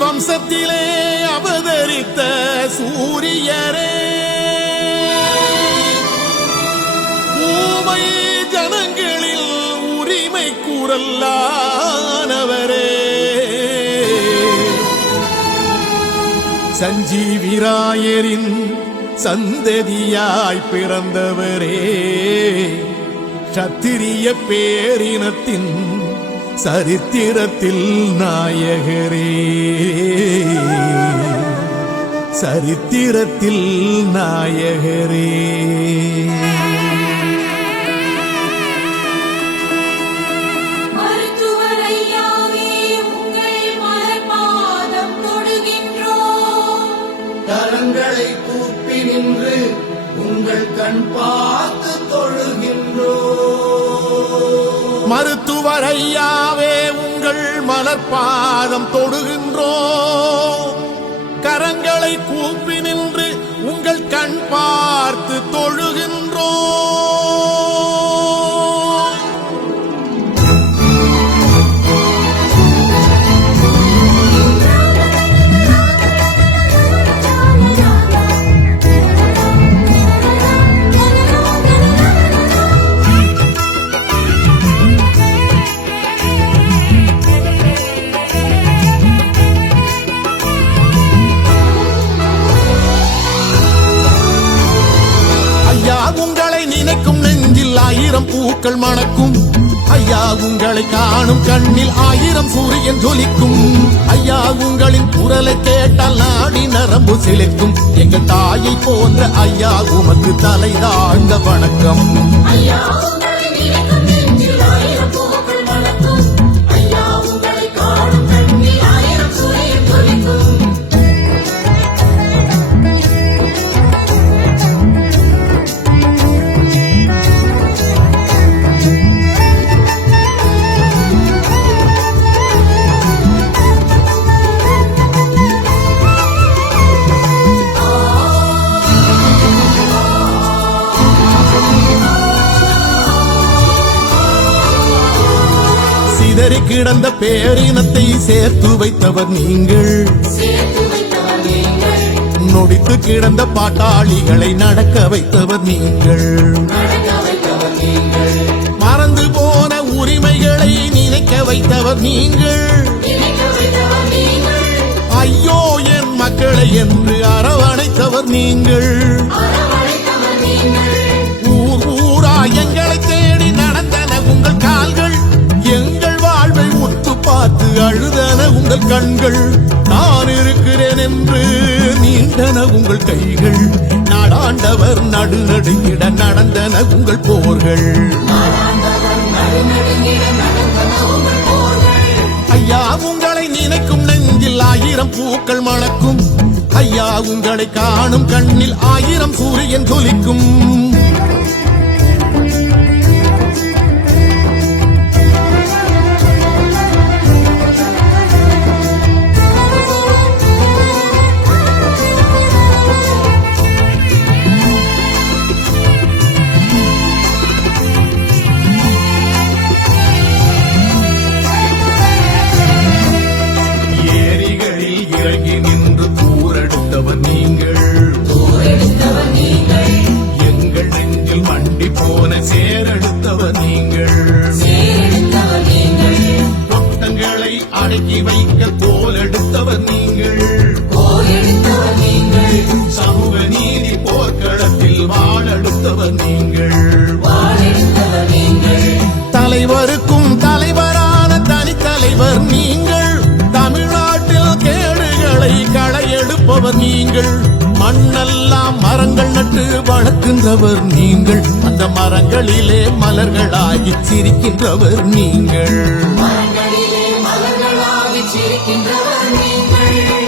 வம்சத்திலே அவதரித்த சூரியரே. ஊமை ஜனங்களில் உரிமை கூறல்லானவரே. சஞ்சீவிராயரின் சந்ததியாய் பிறந்தவரே. சத்திரிய பேரினத்தின் சரித்திரத்தில் நாயகரே. சரித்திரத்தில் நாயகரே. உங்கள் கண் பார்த்து தொழுகின்றோ மருத்துவரையாவே உங்கள் மலர்பாதம் தொடுகின்றோம் கரங்களை கூப்பி நின்று உங்கள் கண் பார்த்து தொழுகின்ற. உங்களை நினைக்கும் நெஞ்சில் ஆயிரம் பூக்கள் மணக்கும். ஐயா உங்களை காணும் கண்ணில் ஆயிரம் சூரியன் ஜொலிக்கும். ஐயா உங்களின் குரலை கேட்டால் நாடி நரம்பு சிலைக்கும் எங்கள் தாயை போன்ற ஐயா உமக்கு தலை தாழ்ந்த வணக்கம். ஐயா சிதறி கிடந்த பேரினத்தை சேர்த்து வைத்தவர் நீங்கள். நொடித்து கிடந்த பாட்டாளிகளை நடக்க வைத்தவர் நீங்கள். மறந்து போன உரிமைகளை நினைக்க வைத்தவர் நீங்கள். ஐயோ என் மக்களை என்று அரவணைத்தவர் நீங்கள். கண்கள் நான் இருக்கிறேன் என்று நீண்டன உங்கள் கைகள் நாடாண்டவர் நடுநடுங்கிட நடந்தன உங்கள் போர்கள். ஐயா உங்களை நினைக்கும் நெஞ்சில் ஆயிரம் பூக்கள் மணக்கும் ஐயா உங்களை காணும் கண்ணில் ஆயிரம் சூரியன் ஜொலிக்கும் அடக்கி வைக்க கோல் எடுத்தவர் நீங்கள். சமூக நீதி போர்க்களத்தில் வாழெடுத்தவர் நீங்கள். தலைவருக்கும் தலைவரான தனி தலைவர் நீங்கள். தமிழ்நாட்டில் கேடுகளை களையெடுப்பவர் நீங்கள். மண்ணெல்லாம் மரங்கள் நட்டு வளர்க்கின்றவர் நீங்கள். அந்த மரங்களிலே மலர்களாகி சிரிக்கின்றவர் நீங்கள்.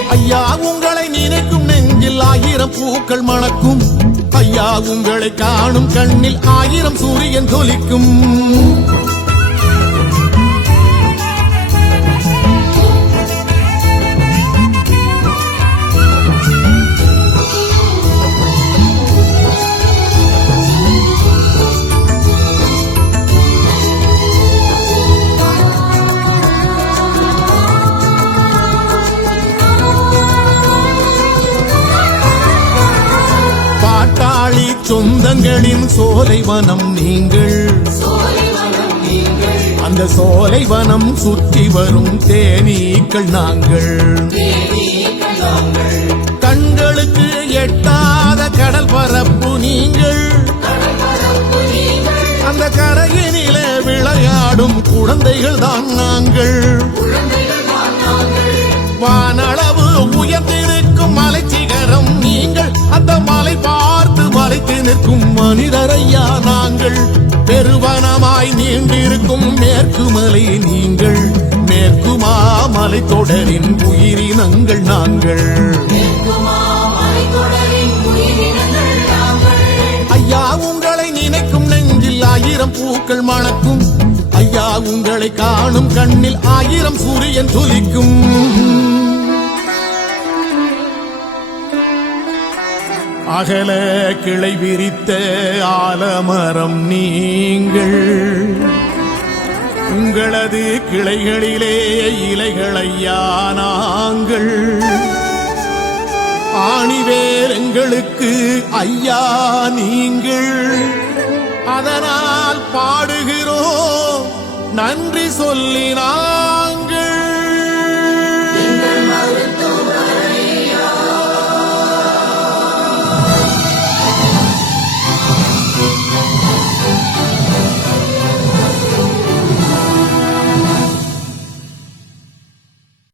ஐயா உங்களை நினைக்கும் நெஞ்சில் ஆயிரம் பூக்கள் மணக்கும். ஐயா உங்களை காணும் கண்ணில் ஆயிரம் சூரியன் தொலிக்கும். சொந்தங்களின் சோலைவனம் நீங்கள். அந்த சோலைவனம் சுற்றி வரும் தேனீக்கள் நாங்கள். கண்களுக்கு எட்டாத கடல் பரப்பு நீங்கள். நீங்கள் அந்த கரையினில விளையாடும் குழந்தைகள் தான் நாங்கள். நிற்கும் மனிதரையா நாங்கள்? பெருவனமாய் நீண்டிருக்கும் மேற்கு மலை நீங்கள். மேற்குமா மலை தொடரின் உயிரினங்கள் நாங்கள். ஐயா உங்களை நினைக்கும் நெஞ்சில் ஆயிரம் பூக்கள் மணக்கும். ஐயா உங்களை காணும் கண்ணில் ஆயிரம் சூரியன் துலிக்கும் அகல கிளை விரித்த ஆலமரம் நீங்கள். உங்களது கிளைகளிலே இலைகளையா நாங்கள். ஆணிவேர் எங்களுக்கு ஐயா நீங்கள். அதனால் பாடுகிறோம் நன்றி சொல்லினார்